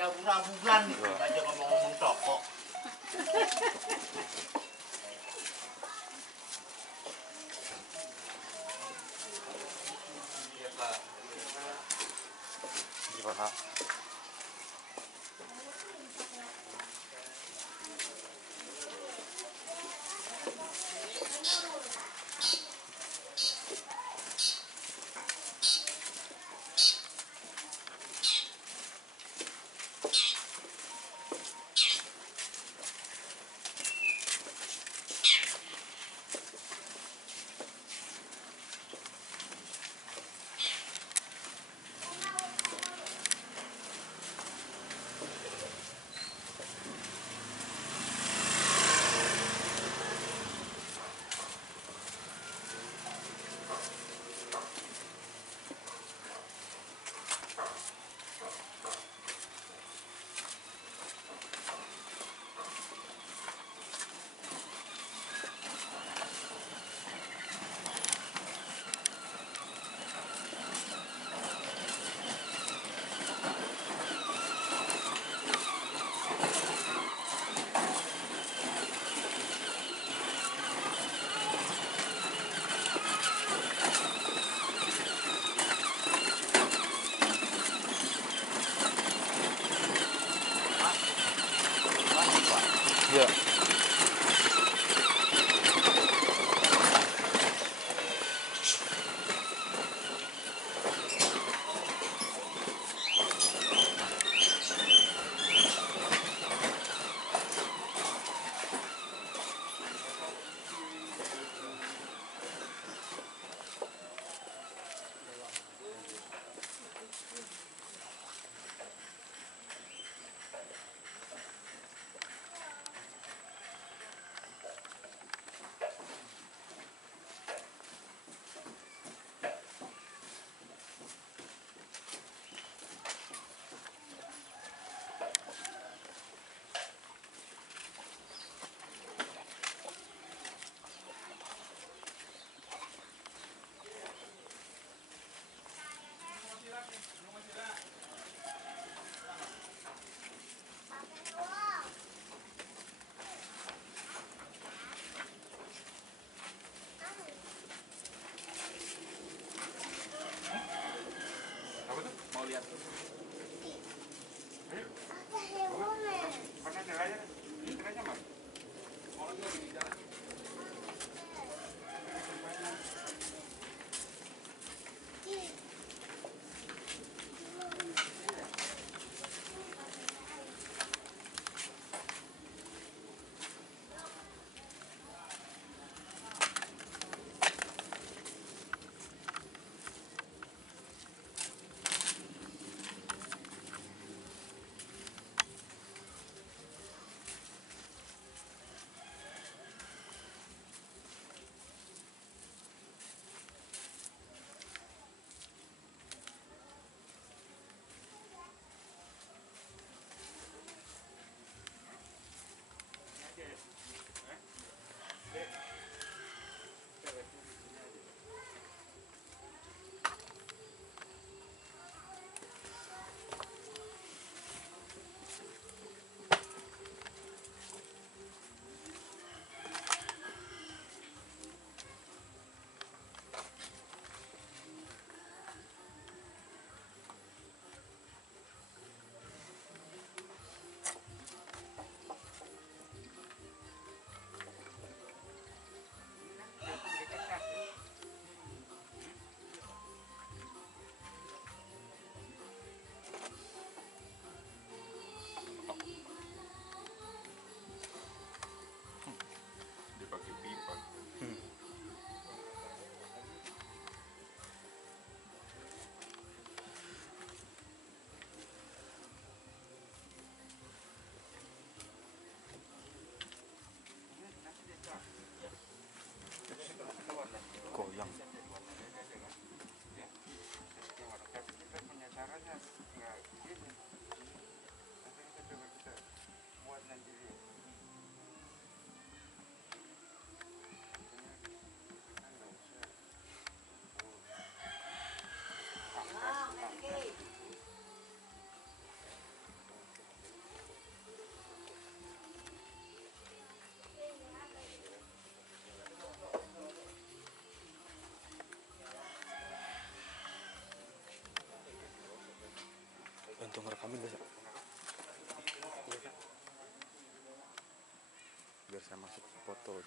abu-abulan nih, aja ngomong-ngomong toko. Iya Pak. Iya Pak.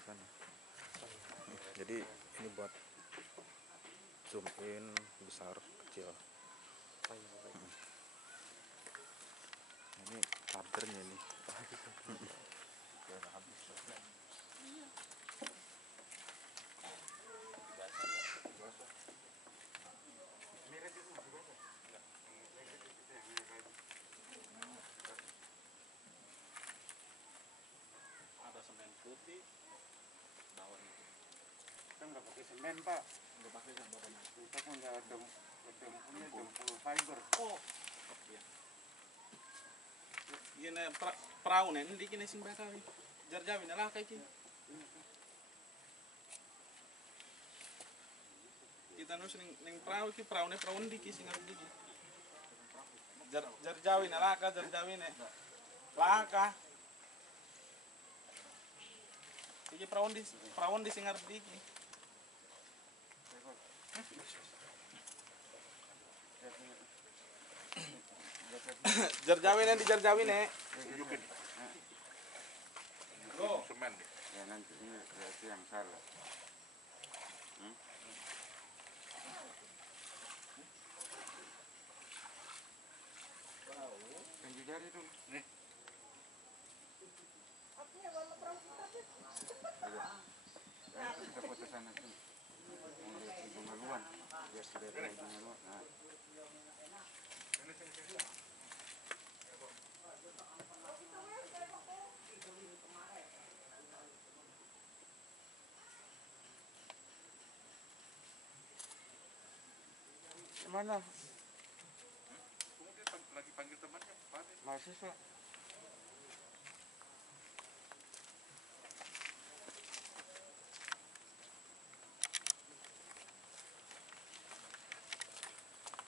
sana. Jadi ini buat zoom in besar kecil. Ini chargernya nih. Ada semen putih bawah itu. Kan nggak pakai semen pak, Nggak pakai kan bawahnya. kita kan nggak dempul fiber. Oh, iya. Gini perahu nih, ini kini sing bakal jarjawin lah kayak gini. Kita nus ning perahu ki perahu ndiki sing arep ndiki. Jarjawin lah ka jarjawin laka. Iki perahu di sing arep ndiki. Jarjawin di jarjawin Tunjukin. Semen. Ya nanti ini berarti yang salah. Tunjuk jari dulu. Nih. Kita foto sana tuh. Mau lihat ujung haluan. Biar sudah ada ujung haluan. Nah. Mana? Lagi panggil temannya, mahasiswa.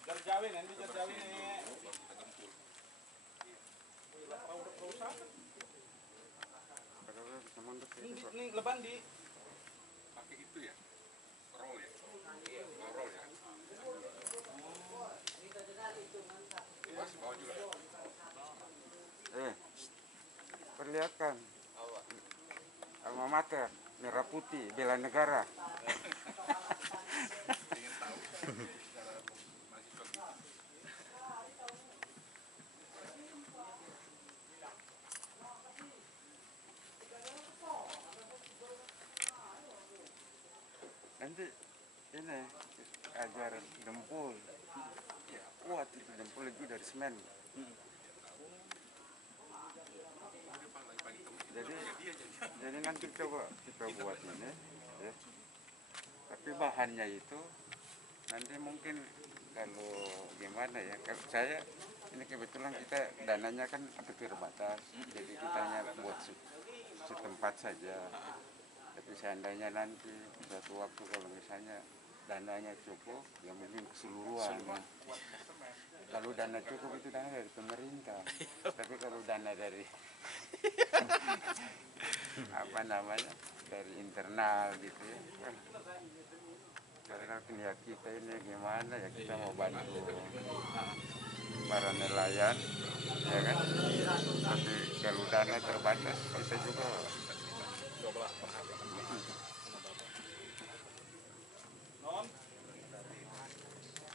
jarjawin di jarjawin Padahal bisa mondok ya, Pak. ini leban di pakai itu ya, roll ya, roll ya. Mas bawa juga. Perlihatkan alma mater merah putih bela negara. Ingin tahu cara mahasiswa. Nanti ini ajar dempul. Ya, kuat itu dempul lebih dari semen. Jadi nanti coba kita buat ini ya. Tapi bahannya itu nanti mungkin kalau gimana ya, kalau saya ini kebetulan kita dananya kan terbatas, jadi kita hanya buat setempat saja. Tapi seandainya nanti suatu waktu kalau misalnya dananya cukup, ya mungkin keseluruhan. Kalau dana cukup itu dana dari pemerintah. Tapi kalau dana dari apa namanya, dari internal gitu ya. Karena niat kita ini gimana ya, kita mau bantu para nelayan, ya kan. Tapi kalau dana terbatas kita juga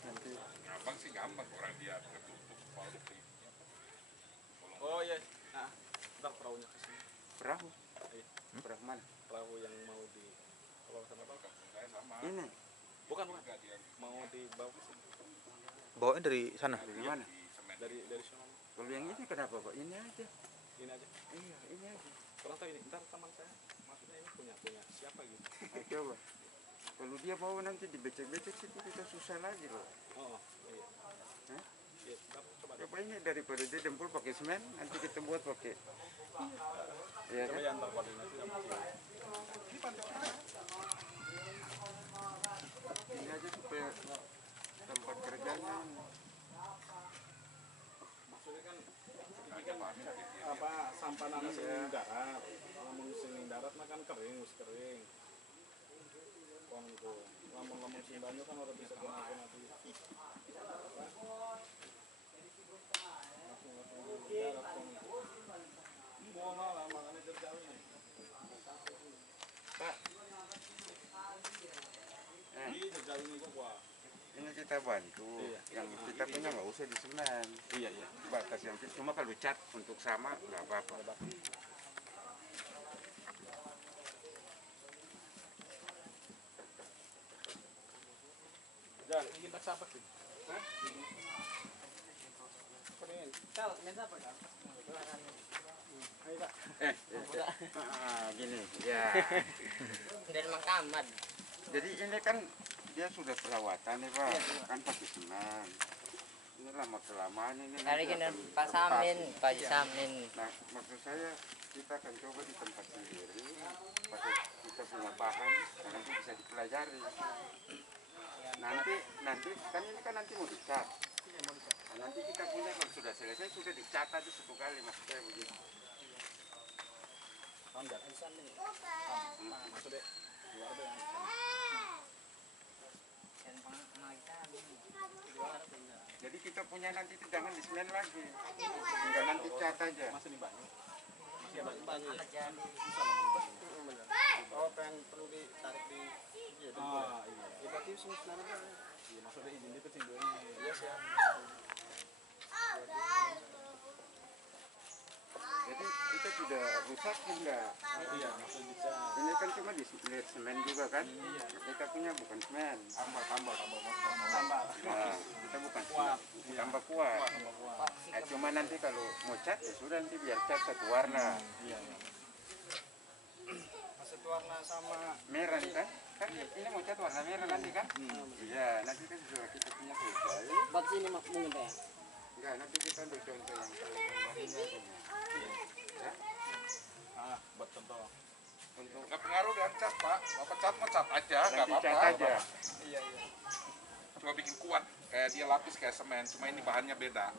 nanti. Gampang sih gampang, orang dia ketutup palu. oh iya nah ntar perahunya ke sini Perahu? Perahu mana? perahu yang mau di kalau sama apa Saya sama. Ini bukan mau dibawa ke sini Bawanya dari sana. dari mana? dari sana Kalau yang ini kenapa Pak? Ini aja. ini aja Iya, ini aja. kurang tahu ini ntar teman saya maksudnya ini punya siapa gitu Nah, coba. Kalau dia bawa nanti dibecek-becek situ kita susah lagi loh. oh iya Hah? iya ntar coba Coba ini daripada dia dempul pakai semen, nanti kita buat pakai. Iya coba kan? ya ntar koordinasi sama si Ini aja supaya tempat kerjanya. maksudnya kan ini kan apa sampah nanas sing darat lamun sing darat mah kan kering wis kering konku lamun sing banyu kan ora bisa gunakan nanti langsung di darat konku mau malah makanya terjawab Pak. Iya, jauh ini gua. Ini kita bantu. Iya. Yang kita punya nggak usah di semen. Iya, iya. Batas yang cuma kalau cat untuk sama nggak apa-apa. Jangan, ini kita siapa sih? Gini, ya. Dari Mangkaman. Jadi ini kan dia sudah perawatan nih Pak, kan pakai semen. Ini lama kelamaan ini. Hari nanti ini akan Pak Samin, lepas. Pak Samin. Nah, maksud saya kita akan coba di tempat sendiri, pakai kita punya bahan, dan nanti bisa dipelajari. Nanti kan ini kan nanti mau dicat. Nah, nanti kita punya kalau sudah selesai sudah dicat aja satu kali maksudnya begitu. Paham nggak? Maksudnya luar deh. Jadi kita punya nanti itu jangan di semen lagi, tinggal nanti cat aja. Masih nih banyak. Anak jadi. Oh, pengen perlu ditarik di. Ah, iya. Ya berarti semestinya ada. Iya, maksudnya izin itu sih dulu. Iya, siap. Jadi kita sudah rusak enggak? Iya, maksudnya bisa. Ini kan cuma di semen juga kan? Kita punya bukan semen. Tambah. Nah, kita bukan Kuat. semen, tambah kuat. Nah, cuma nanti kalau mau cat ya sudah nanti biar cat satu warna. Iya. Satu warna sama. Merah nih kan? Kan ini mau cat warna merah nanti kan? Iya, nanti kan sudah kita punya selesai. Buat sini mungkin Pak ya. Enggak, nanti kita ambil contoh yang paling bahannya punya. Ya, Ah, buat contoh. untuk Nggak pengaruh dengan cat Pak, Bapak cat mau cat aja, nggak nanti cat apa-apa. aja. Iya. Cuma bikin kuat, kayak dia lapis kayak semen, cuma ini bahannya beda.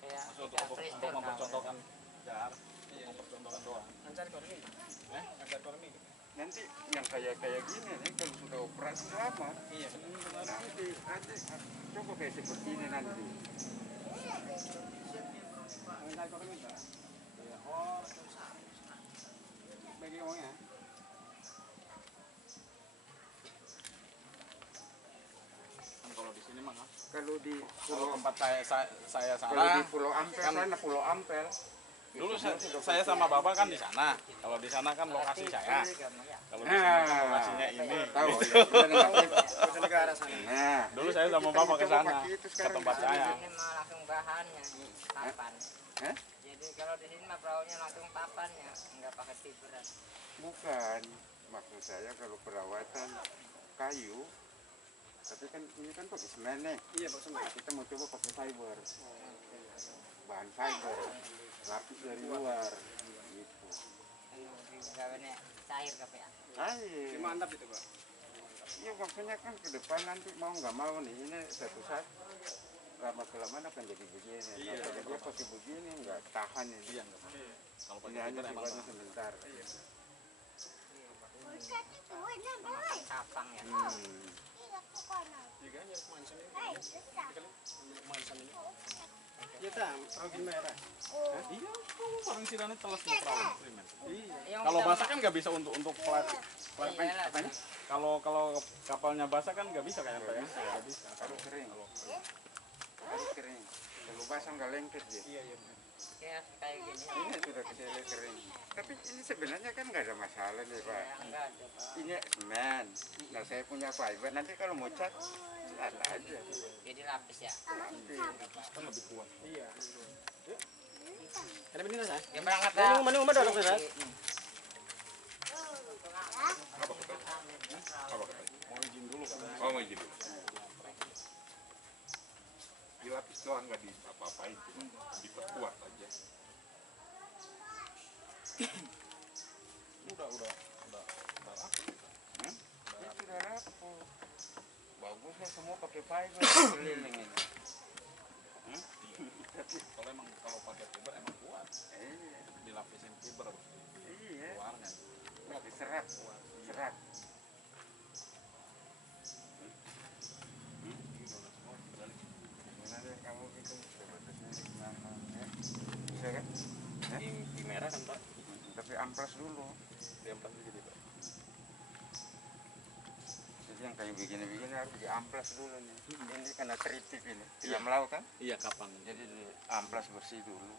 Kayak Maksud kita untuk freestyle kan. mempercontohkan jar. Iya, mempercontohkan doang. Mencari korni. Mencari korni. Nanti yang kayak gini nih kalau sudah operasi lama. Iya, benar. Nanti coba kayak seperti ini nanti. Mencari korni minta. Iya. Oh, bagi uangnya. Kan kalau di sini mah kan. Kalau di Kalau pulau tempat saya kalau di sana. Pulau Ampel Kan- sana Pulau Ampel. Dulu saya sama Bapak kan di sana. Kalau di sana kan lokasi saya. Kalau di sini kan lokasinya ini. Tahu Gitu. ya. Negara sana. Nah, Dulu saya sama kita Bapak ke coba sana, pakai itu ke sekarang tempat di sini. saya. Ini mah langsung bahannya papan. Hah? Jadi kalau di sini mah perahunya langsung papannya, nggak pakai fiberan. Bukan, maksud saya kalau perawatan kayu, tapi kan ini kan pakai semen nih. Iya, Pak Semen. Kita mau coba pakai fiber, bahan fiber, lapis dari luar, gitu. Gawanya cair kape ya. Ayo. Mantap itu, Pak. Iya maksudnya kan ke depan nanti mau nggak mau nih ini satu saat lama kelamaan akan jadi begini. Iya, Kalau dia pakai begini nggak tahan ini. Iya, enggak apa-apa. Kalau Ini pakai hanya fiber emang sifatnya sebentar. Makan capang ya. Juga ya mancam ini. Iya, Tam. Perahu merah. Iya, orang sirane telasnya perahu primer. Iya. Kalau basah kan nggak bisa untuk flat. Iya, Apanya? Kalau kapalnya basah kan nggak bisa kayak apa ya? Nggak bisa. Harus kering. Harus kering. Kalau basah nggak lengket dia. Iya. kayak gini. Ini sudah kecil kering. Tapi ini sebenarnya kan nggak ada masalah nih Pak. Ya, enggak ada Pak. Ini semen. Nah saya punya fiber. Nanti kalau mau cat, cat aja. Jadi lapis ya. Nanti. Kan lebih kuat. Iya. Ada benih nggak? Ya berangkat dah. Mana umur dah Apa katanya? Mau izin dulu kan. Oh mau izin dulu. Dilapis doang nggak di apa-apain, cuma diperkuat aja. Udah rapi. Ini sudah rapuh. Bagusnya semua pakai fiber keliling ini. Kalau pakai fiber emang kuat. Iya. Dilapisin fiber Iya. luarnya. Serat. Serat. Gimana deh kamu gitu? Batasnya gimana? Ya? Bisa kan? Di merah kan Pak. Tapi amplas dulu. Yang pasti jadi Pak. kayak begini-begini harus diamplas dulu nih. Ini kena tritip ini, tidak melaut kan? Iya, kapan? Jadi diamplas bersih dulu.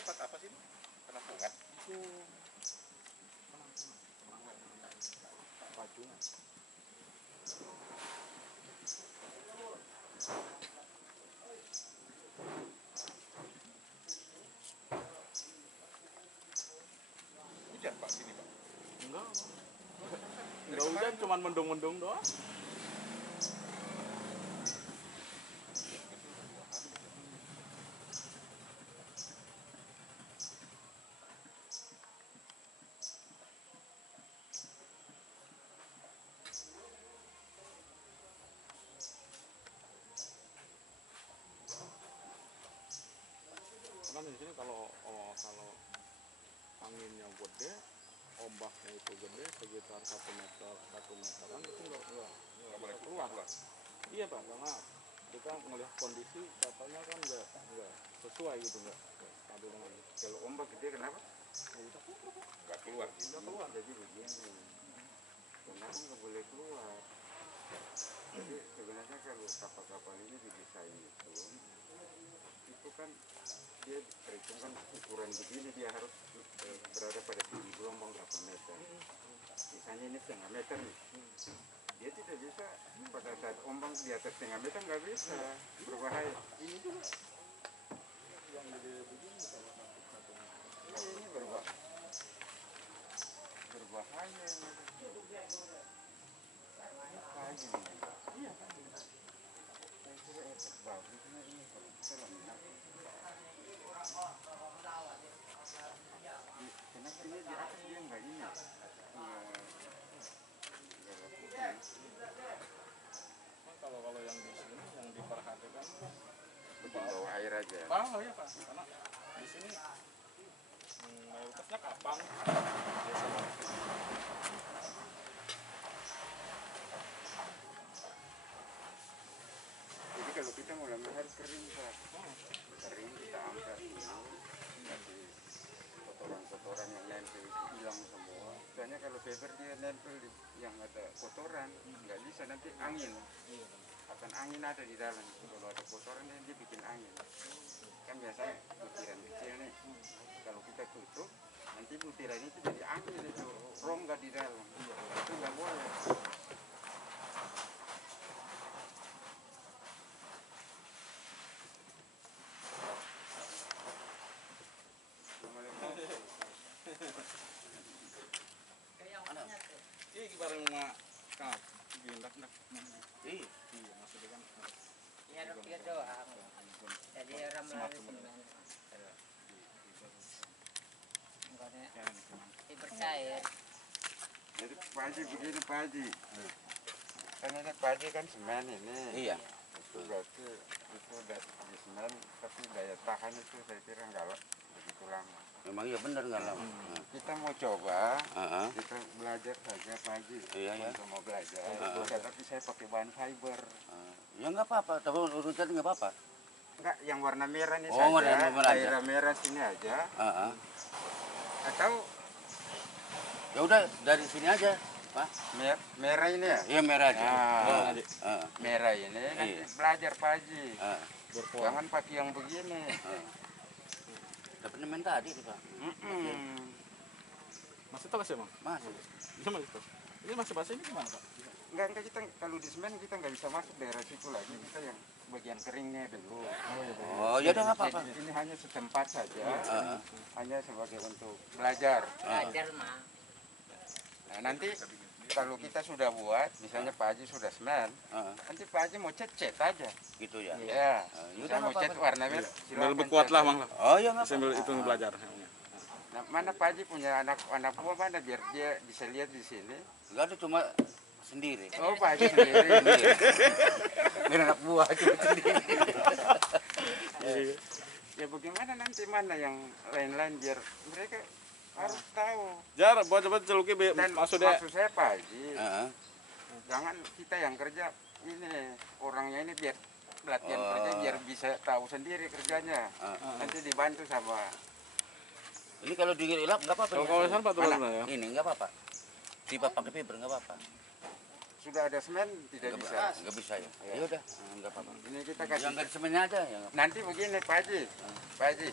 Tempat apa sih? Penampungan. Pacungan. Hujan Pak sini Pak. Enggak. Enggak hujan, cuman mendung-mendung doang. Kan di sini kalau anginnya gede, ombaknya itu gede sekitar 1 meteran itu enggak boleh keluar lah. Iya Pak, karena kita melihat kondisi katanya kan enggak sesuai gitu, enggak stabil dengan Kalau ombak gede kenapa? Nggak keluar. Nggak keluar, jadi begini. Kenapa nggak boleh keluar? Jadi sebenarnya kalau kapal-kapal ini didesain itu kan dia perhitungan ukuran begini, dia harus berada pada tinggi gelombang berapa meter. Misalnya ini 1/2 meter nih. Dia tidak bisa pada saat ombak di atas 1/2 meter, nggak bisa, berbahaya. ini juga yang gede begini kalau 1 meter. Ini berbahaya ini. Pagi nih. Iya kan? Saya kira bagusnya ini kalau kita lengkap. Kenapa ini di atas dia nggak ini? Nggak Kalau yang di sini yang diperhatikan bikin bawa air aja. bawah ya Pak, karena di sini mayoritasnya kapang. Jadi kalau kita mau lama harus kering Pak. Kering kita angkat dulu. Nanti kotoran-kotoran yang nempel itu hilang semua. Soalnya kalau paper dia nempel di yang ada kotoran, nggak bisa, nanti angin. Akan angin ada di dalam. Kalau ada kotoran dia bikin angin. Kan biasanya butiran kecil nih. Kalau kita tutup, nanti butiran itu jadi angin itu, rongga di dalam. Itu nggak boleh. Ini bareng mak kap, gindak nak. Iya, maksudnya kan. Ya rupiah doang. Jadi orang melalui semen. Enggaknya dipercaya. Jadi Pak Haji begini Pak Haji. Kan ini Pak Haji kan semen ini. Iya. Itu berarti itu udah di semen, tapi daya tahan itu saya kira nggak begitu lama. Memang iya benar nggak lama. Kita mau coba, Heeh. kita belajar saja Pak Haji. Iya, ya. Untuk mau belajar. Tapi saya pakai bahan fiber. Ya nggak apa-apa, tapi urutan nggak apa-apa. Enggak, yang warna merah ini Oh, saja. warna merah aja. Daerah merah sini aja. Heeh. Atau Ya udah dari sini aja, Pak. merah ini ya? Iya merah aja. Ah. Heeh. Merah ini nanti Iya. belajar Pak Haji. Heeh. Jangan pakai yang begini. Dapat nemen tadi nih, Pak. Masih tahu sih Bang? Masih. Iya masih tahu. Ini masih bahasa ini gimana Pak? Enggak, kita kalau di semen kita nggak bisa masuk daerah situ lagi. Kita yang bagian keringnya dulu. Oh, ya udah nggak apa-apa. Jadi ini hanya setempat saja. Heeh. Hanya sebagai untuk belajar. Belajar mah. Nah, nanti kalau kita sudah buat, misalnya Pak Haji sudah semen, Heeh. nanti Pak Haji mau cat aja. Gitu ya. Ya, Ya udah saya mau nggak cat apa-apa. warna merah. Biar silakan lebih kuat cat. lah Bang. Oh, ya nggak Sambil apa-apa. itu belajar. Nah, mana Pak Haji punya anak buah mana biar dia bisa lihat di sini. Enggak ada, cuma sendiri. Oh, Pak Haji sendiri. Biar anak buah cuma sendiri. Ya bagaimana nanti mana yang lain-lain biar mereka harus tahu. Jar, buat celuki Dan maksudnya. maksud saya Pak Haji, Heeh. jangan kita yang kerja ini orangnya ini biar latihan Oh. kerja biar bisa tahu sendiri kerjanya. Nanti dibantu sama Ini kalau dilap nggak apa-apa. Kalau ya? kawasan Pak turun ya. Ini nggak apa-apa. Pakai fiber nggak apa-apa. sudah ada semen tidak bisa. Nggak bisa ya. Ya udah, nggak apa-apa. Ini kita kasih. Yang dari semennya aja ya. Nanti begini Pak Haji, Pak Haji.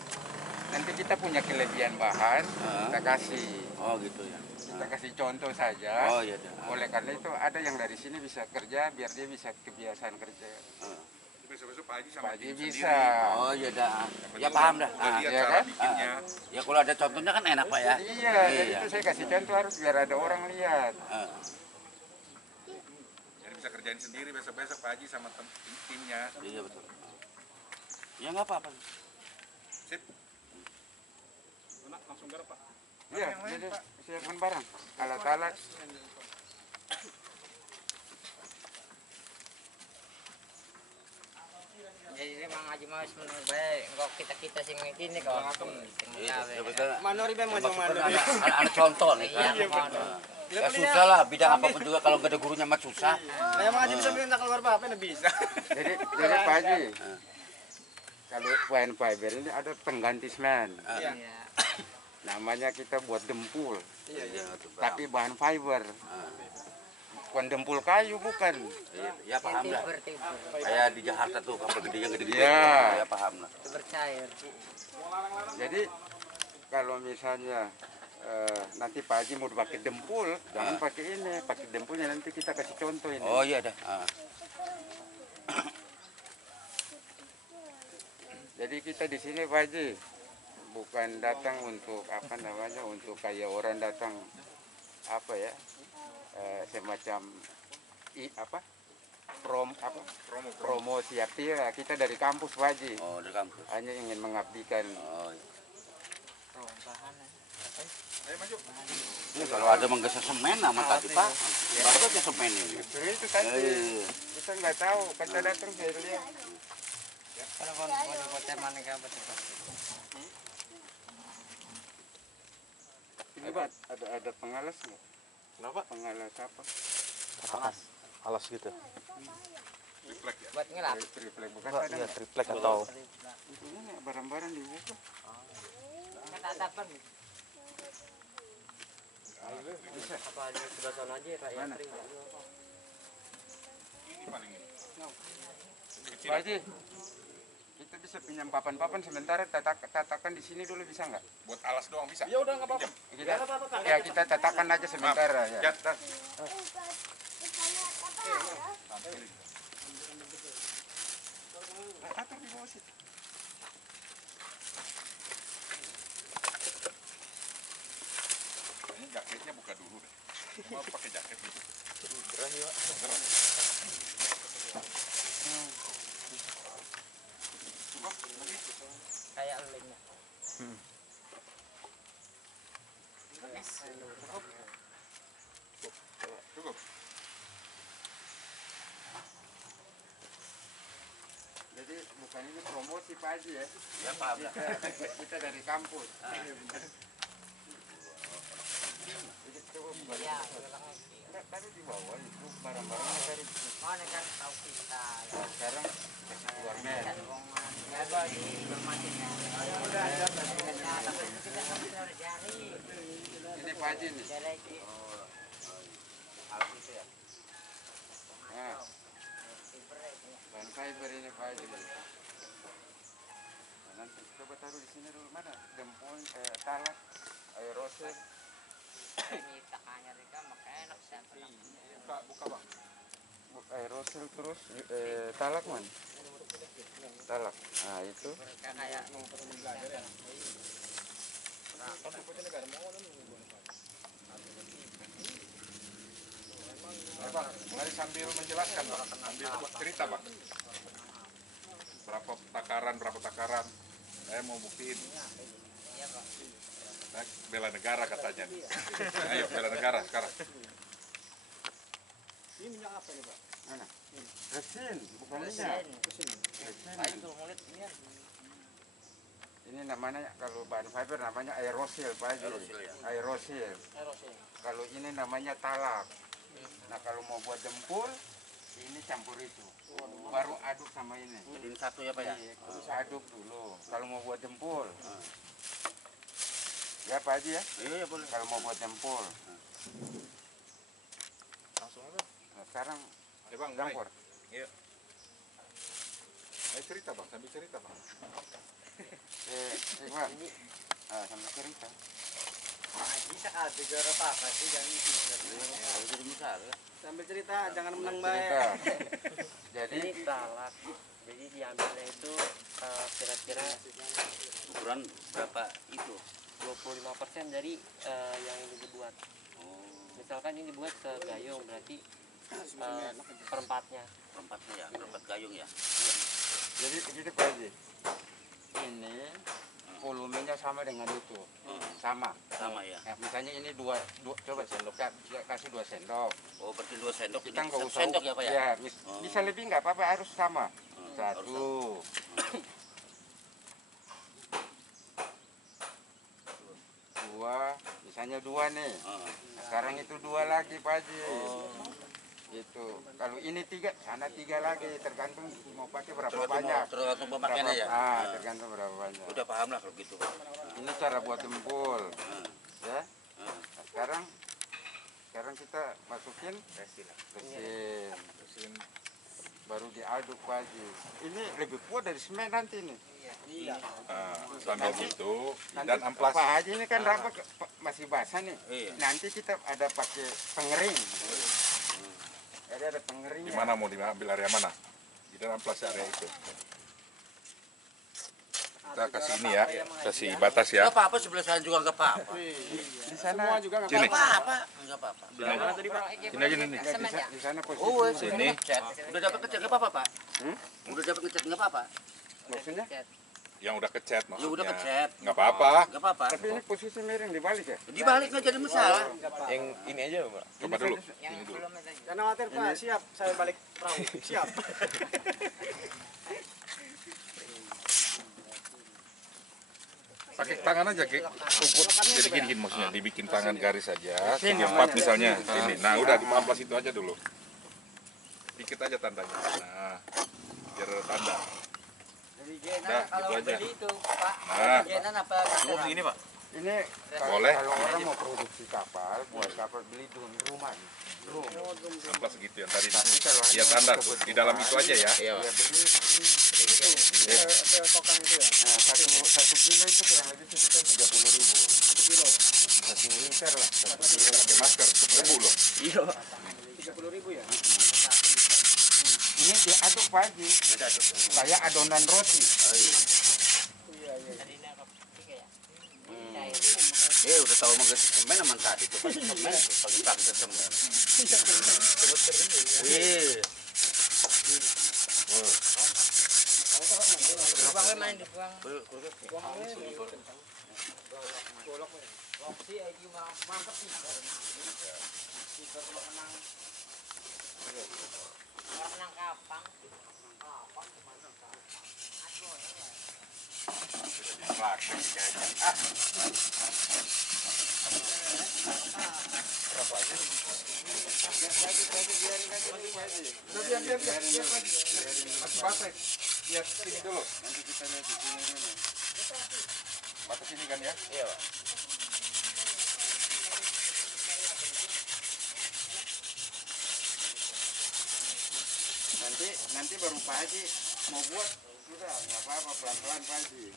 Nanti kita punya kelebihan bahan, kita kasih. Oh gitu ya. Kita kasih contoh saja. Oh iya dah. Oleh karena itu ada yang dari sini bisa kerja biar dia bisa kebiasaan kerja. Besok-besok Pak Haji sama Pak Haji tim bisa. sendiri. Oh iya dah. Yang Ya penting paham dah. udah lihat ya cara kan? bikinnya. Ya kalau ada contohnya kan enak Pak ya. Iya, jadi itu saya kasih contoh harus biar ada orang lihat. Jadi bisa kerjain sendiri besok-besok Pak Haji sama timnya. Iya betul. Ya nggak apa-apa. Sip. Langsung garap Pak. Iya, jadi siapkan barang, alat-alat. Jadi memang aja mau menurut baik, enggak kita sing ini kok. Iya betul. Manori be mau Ada contoh nih kan. Ya susah lah, bidang apapun juga kalau nggak ada gurunya mah susah. Saya mau aja bisa minta keluar apa bisa. Jadi Pak Haji, kalau bahan fiber ini ada pengganti semen. Iya. Namanya kita buat dempul, Iya, tapi bahan fiber. Bukan dempul kayu, bukan. Ya paham dah. Tiber. Kayak di Jakarta tuh kapal gedenya gede-gede. Iya. Ya paham lah. Tiber cair. Jadi kalau misalnya nanti Pak Haji mau pakai dempul, jangan pakai ini, pakai dempulnya nanti kita kasih contoh ini. Oh iya dah. Jadi kita di sini Pak Haji bukan datang untuk apa namanya, untuk kayak orang datang apa ya, semacam promo siap tira. Kita dari kampus Pak Haji, Oh dari kampus. hanya ingin mengabdikan. Oh iya. Ayo maju. Ini kalau ada menggeser semen sama tadi Pak. Baru aja semen ini. Justru itu tadi kita nggak tahu, kita datang saya lihat. Kalau mau teman ke apa tuh? Ini Pak, ada pengalas nggak? Kenapa? Pengalas apa? Alas gitu. Reflek ya. Buat ngelap. Triplek bukan Iya, ada. triplek atau Ini nggak barang-barang dibuka. Kata apa nih? Apa aja sebelah sana aja Pak ya. Ini paling ini. Pak Haji, kita bisa pinjam papan-papan sementara tatakan di sini dulu bisa nggak? Buat alas doang bisa. Ya udah nggak apa-apa. Kita tatakan aja sementara ya. Jat. Atur di bawah situ. Ini jaketnya buka dulu deh. Mau pakai jaket gitu. Kayak link. Cukup. Jadi bukan ini promosi Pak Haji ya. Ya paham dah. Kita dari kampus. Jadi coba Ya, ulang lagi. taruh di bawah itu barang-barangnya taruh di sini. Mana kan tahu kita. Sekarang kasih keluar men. Ya bagi informasinya. Udah ada tapi kita harus cari. Ini Pak Haji nih. Cari lagi. Habis ya. Nah, bahan fiber ini Pak Haji. Nah, nanti coba taruh di sini dulu, mana? Dempul, talak, aerosol. Ini takanya mereka makanya enak siapa. Buka Bang. Aerosol terus talak man. Talak. Nah, itu. Mereka kayak Bang, mari sambil menjelaskan Bang. Sambil cerita Bang. Berapa takaran. Saya mau buktiin. iya Pak. Nah, bela negara katanya nih. Ayo bela negara sekarang. Ini minyak apa nih Pak? Mana? Resin, bukan minyak. Lain tuh mulut ini. Ini namanya kalau bahan fiber namanya aerosil Pak Haji. Aerosil, ya. Aerosil. Kalau ini namanya talak. Nah kalau mau buat dempul, ini campur itu. Baru aduk sama ini. Jadiin satu ya Pak ya. Iya, aduk dulu. Kalau mau buat dempul. Ya Pak Haji ya. Iya boleh. Kalau mau buat dempul. Langsung aja. Nah, sekarang Ya bang, campur. Ayo cerita bang, sambil cerita bang. Iqbal. Sambil cerita. Bisa ada gara apa sih jangan itu. Jadi misal ya. Sambil cerita jangan menang Cerita. baik. Jadi Ini talak. Jadi diambilnya itu kira-kira Ukuran berapa itu? 25% dari yang ini dibuat. Misalkan ini dibuat segayung, berarti perempatnya. Perempatnya ya, perempat gayung ya. jadi begitu Pak Haji. Ini volumenya sama dengan itu. Sama. Sama ya. Ya, misalnya ini dua coba sendok kasih 2 sendok. Oh berarti 2 sendok. Kita Ini nggak satu usah sendok ya Pak ya. Ya, bisa lebih nggak apa-apa, harus sama. Harus 1 2, misalnya 2 nih. Sekarang itu 2 lagi Pak Haji. Gitu. Kalau ini 3, sana 3 lagi, tergantung mau pakai berapa banyak. Tergantung pemakaiannya ya. Tergantung berapa banyak. Udah paham lah kalau gitu Pak. Ini cara buat dempul. Ya. Nah, sekarang kita masukin resin. Baru diaduk Pak Haji. Ini lebih kuat dari semen nanti nih. Sambil gitu Nanti dan amplas. Pak Haji ini kan raba masih basah nih. Iya. Nanti kita ada pakai pengering. Jadi ada pengeringnya. Di mana mau diambil area mana? Di dalam amplas area itu. Kita kasih ini ya, kasih batas ya. Enggak apa-apa sebelah sana juga enggak apa-apa. Di sana juga Sini. Enggak apa-apa. Enggak apa-apa. Mana tadi Pak? Sini aja nih. di sana posisi. Oh, Sini. Udah dapat ngecat enggak apa-apa Pak? Udah dapat ngecat enggak apa-apa? Maksudnya? Yang udah kecat Ya maksudnya. udah ngecat. Nggak apa-apa. Enggak apa-apa. Tapi ini posisi miring dibalik ya? Dibalik nggak jadi masalah. Yang ini aja Pak. Coba dulu. Yang Ini dulu. belum tadi. Jangan khawatir Pak, siap. Saya balik perahu. Siap. Pakai tangan aja, Ki. Ukur. Jadi gini maksudnya, dibikin tangan garis aja. Sini, 4 misalnya. Sini. Nah, udah di amplas itu aja dulu. Dikit aja tandanya. Nah, biar tanda. Jadi Jenan Dah, kalau gitu aja. beli itu Pak, Nah. Jenan apa? Cukup segini Pak. Ini Boleh. kalau orang mau produksi kapal, buat kapal beli rumah. Amplas segitu yang tadi. Tapi kalau Ya tanda tuh. Di dalam itu aja ya. Iya. ya beli Kokang itu ya. nah, satu kilo itu kurang lebih sekitar 30.000. 1 liter lah. Pakai masker, kebu loh. Iya. 30.000 ya. Ini diaduk Pak Haji, kayak adonan roti. Udah tahu mau ganti semen aman tadi tuh pakai semen, pakai semen. Dibuangnya main dibuang. Orang kapang. Masih basah. Lihat sini dulu. Nanti kita lihat di sini dulu. Batas ini kan ya? Iya, Pak. Nanti baru Pak Haji mau buat sudah nggak apa-apa, pelan-pelan Pak Haji.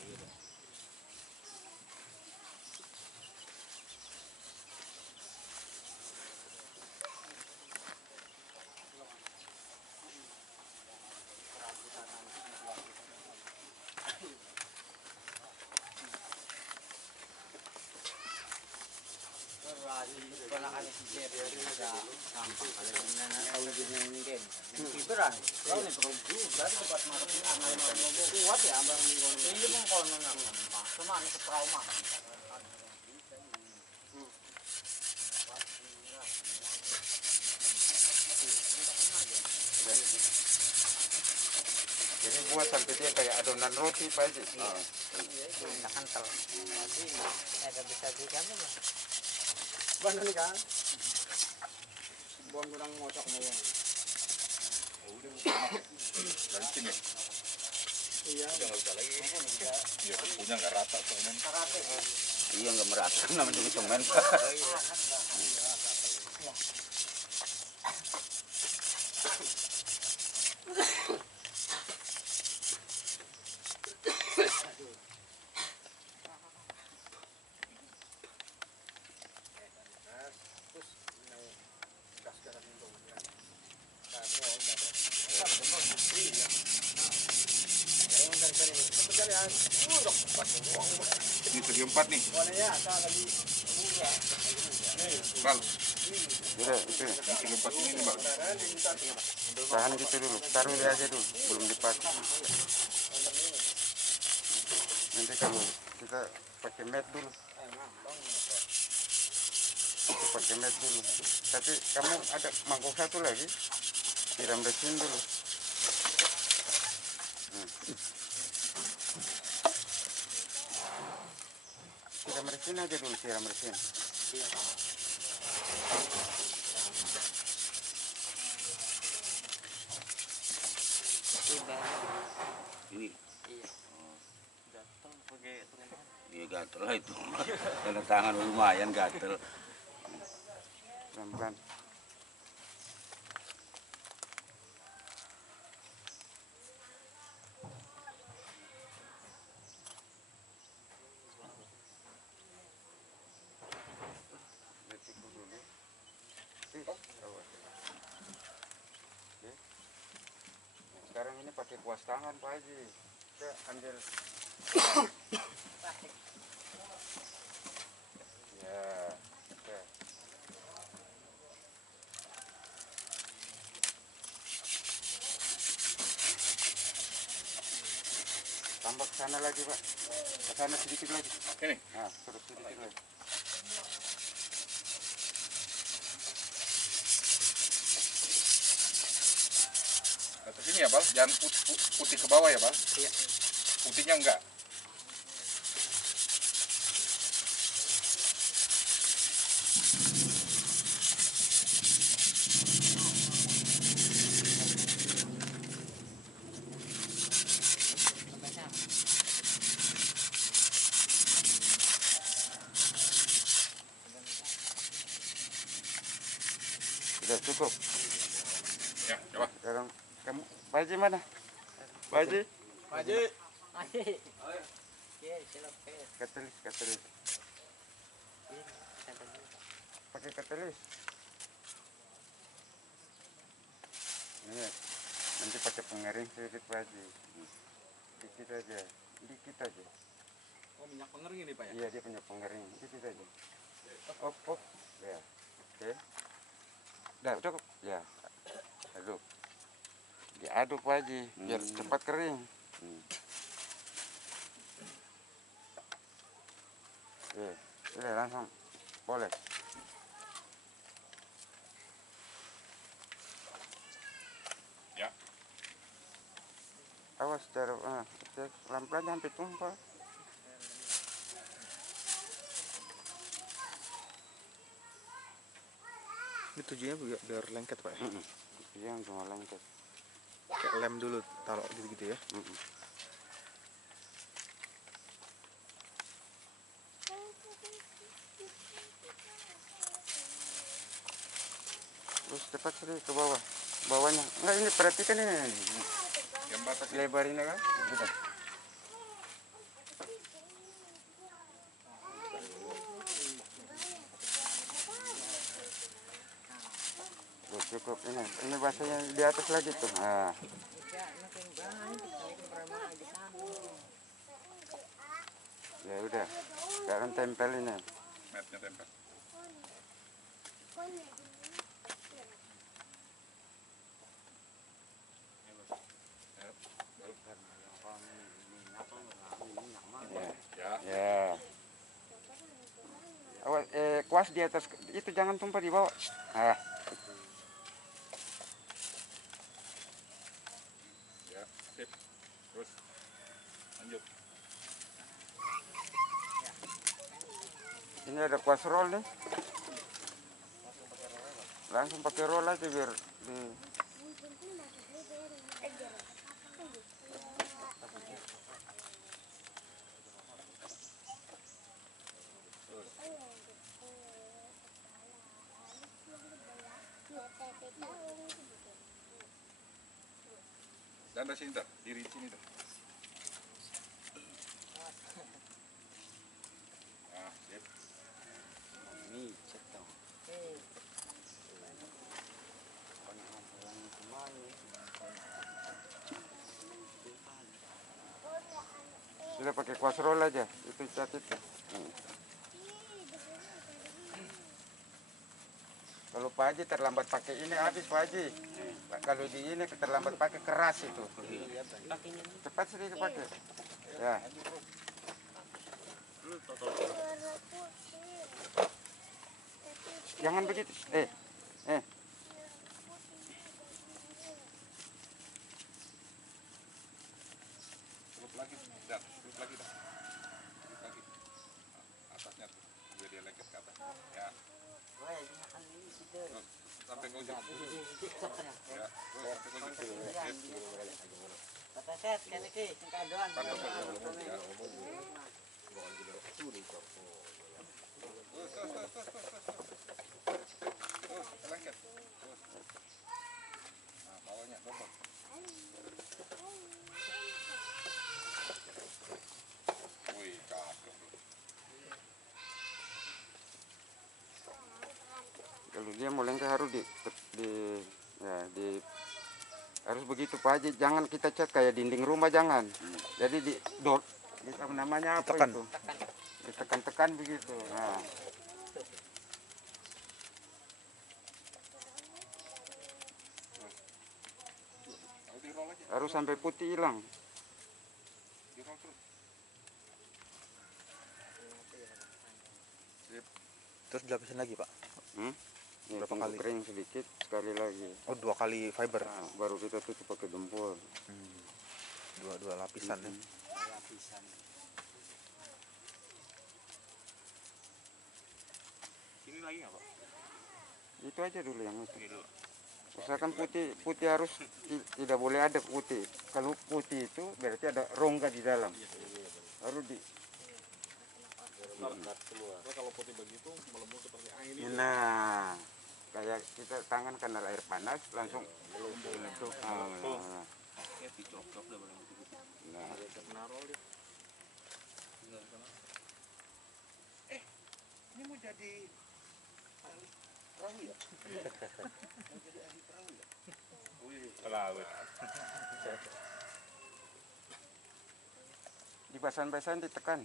Ponakan si Jeff ada gampang kalau dengan tahu dengan ini kan. Kiberan. Kalau nih perlu juga di tempat makan kuat ya abang ini pun kono nang apa. Cuma ini trauma. Jadi buat sampai dia kayak adonan roti Pak Haji. Udah kental. Ada bisa digambar lah. Bener nih kan? Buang kurang ngocok mau. Lancing ya? Iya. Udah nggak bisa lagi. Iya, punya nggak rata soalnya. Iya nggak merata namanya juga cemen. Ini segi 4 nih. Bang, Udah itu ya. ini segi 4 ini bang. Tahan gitu dulu, taruh dia aja dulu, belum dipakai. Nanti kalau kita pakai mat dulu, itu pakai mat dulu. Tapi kamu ada mangkok satu lagi, siram resin dulu. Siram resin aja dulu, siram resin. Ini Iya. Gatel pakai rumah. iya gatel lah itu. Tanda tangan lumayan gatel. Pelan-pelan. Resiko dulu. Awas. Oke. Nah, sekarang ini pakai kuas tangan Pak Haji. Kita ambil. Ya. Oke. Tambah ke sana lagi Pak. Ke sana sedikit lagi. Ini. Nah, terus sedikit lagi. Atas ini ya bang, jangan putih ke bawah ya bang. Iya. Putihnya enggak. Sudah cukup. Ya, coba. Sekarang kamu, Pak Haji mana? Pak Haji? Ayo. Iya, silap Katelis, katelis. Pakai katelis. Ini nanti pakai pengering sedikit Pak Haji. Dikit aja, dikit aja. Oh minyak pengering ini Pak ya? Iya dia punya pengering, dikit aja. Op, op, ya. Oke. Dah cukup, ya. Aduk. Diaduk Pak Haji, biar cepat kering. Oke, sudah langsung boleh. Ya. Awas cara pelan-pelan jangan sampai tumpah. Ini tujuannya biar lengket Pak ya? Yang cuma lengket. Kayak lem dulu taruh gitu-gitu ya? Terus cepat sedikit ke bawah. Bawahnya. Enggak ini perhatikan ini. Yang batas ini. Lebar ini kan? Sudah. Tuh, cukup ini. Ini basahnya di atas lagi tuh. Nah. Ya udah. Sekarang tempel ini. Matnya tempel. Ya. Ya. Awas, kuas di atas itu jangan tumpah di bawah. Ah. Ya. Sip. ada kuas roll nih. Langsung pakai roll aja biar di Dan dari sini dah, diri sini dah. Ah, sip. Micet dong. sudah pakai kuas roll aja. Itu cat itu. Kalau Pak Haji terlambat pakai ini habis Pak Haji. Kalau di ini terlambat pakai keras itu. Cepat sedikit pakai. Ya. Jangan begitu. Tutup lagi, dah. Tutup lagi dah. Tutup lagi. Nah, atasnya tuh, biar dia lengket ke atas. Ya. Terus, sampai ke ujung. Ya, terus sampai ke ujung. Sip. Set kan iki sing kandoan. Tambah saja. Ya. Terus, lengket. Terus. Nah, bawahnya double. Wih, cakep. Kalau dia mau lengket harus harus begitu Pak Haji. Jangan kita cat kayak dinding rumah, jangan. Jadi apa namanya apa itu? Ditekan-tekan begitu. Nah. Di roll aja. Harus sampai putih hilang. Di roll terus. Terus dilapisin lagi Pak? Ya, Berapa tunggu kali? kering sedikit sekali lagi. Oh 2 kali fiber. Nah, baru kita tutup pakai jempol. Dua lapisan ya. Lapisan. Ini lagi nggak Pak? Itu aja dulu yang itu. Usahakan putih harus tidak boleh ada putih. Kalau putih itu berarti ada rongga di dalam. Harus di. Kalau putih begitu melembut seperti angin. Nah, kayak kita tangan kena air panas langsung meletup. Nah. Ini mau jadi perahu ya? Pelaut. Di basan-basan ditekan.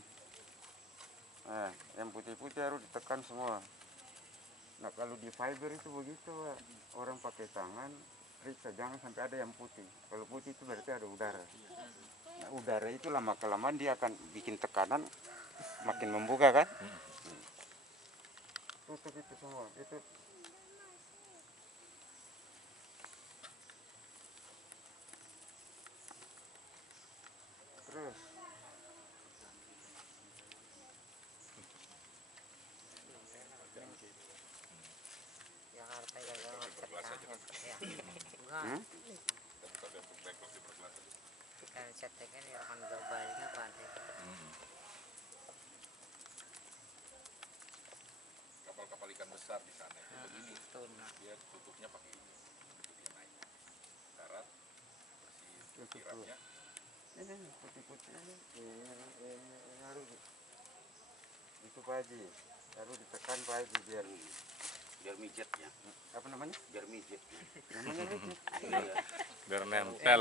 Nah, yang putih-putih harus ditekan semua. Nah, kalau di fiber itu begitu, Pak. Orang pakai tangan, periksa jangan sampai ada yang putih. Kalau putih itu berarti ada udara. Nah, udara itu lama-kelamaan dia akan bikin tekanan makin membuka kan? Tutup itu semua. Itu terus. Jakarta ya kan cetekan ya kan globalnya Pak. Kapal-kapal ikan besar di sana itu begini. Tuna. Dia tutupnya pakai ini, tutupnya naik. Darat, bersih kirapnya. Ini putih-putih ini harus itu Pak Haji. Harus ditekan Pak Haji Biar mijetnya. apa namanya? Biar mijetnya. Namanya mijit. Biar nempel.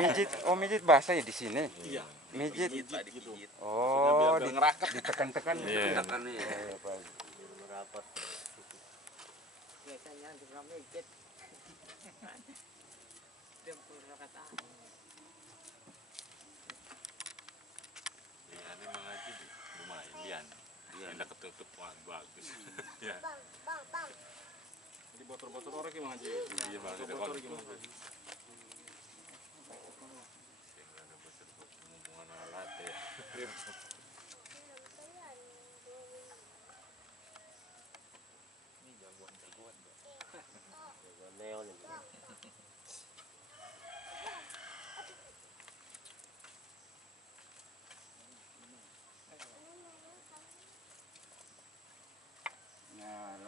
Mijit, mijit bahasa ya di sini. Iya. Mijit. Gitu. Oh, biar ngeraket. ditekan-tekan. Iya. Tekan nih. Iya, Pak Haji. Merapat. Biasanya di Ramejit. Dempul kata. Ya, ini mengaji lumayan. Iya, ada ketutup bagus. Ya. Jadi botol-botol orang gimana aja? Iya, botol gimana? Ada botol pengumuman alat ya.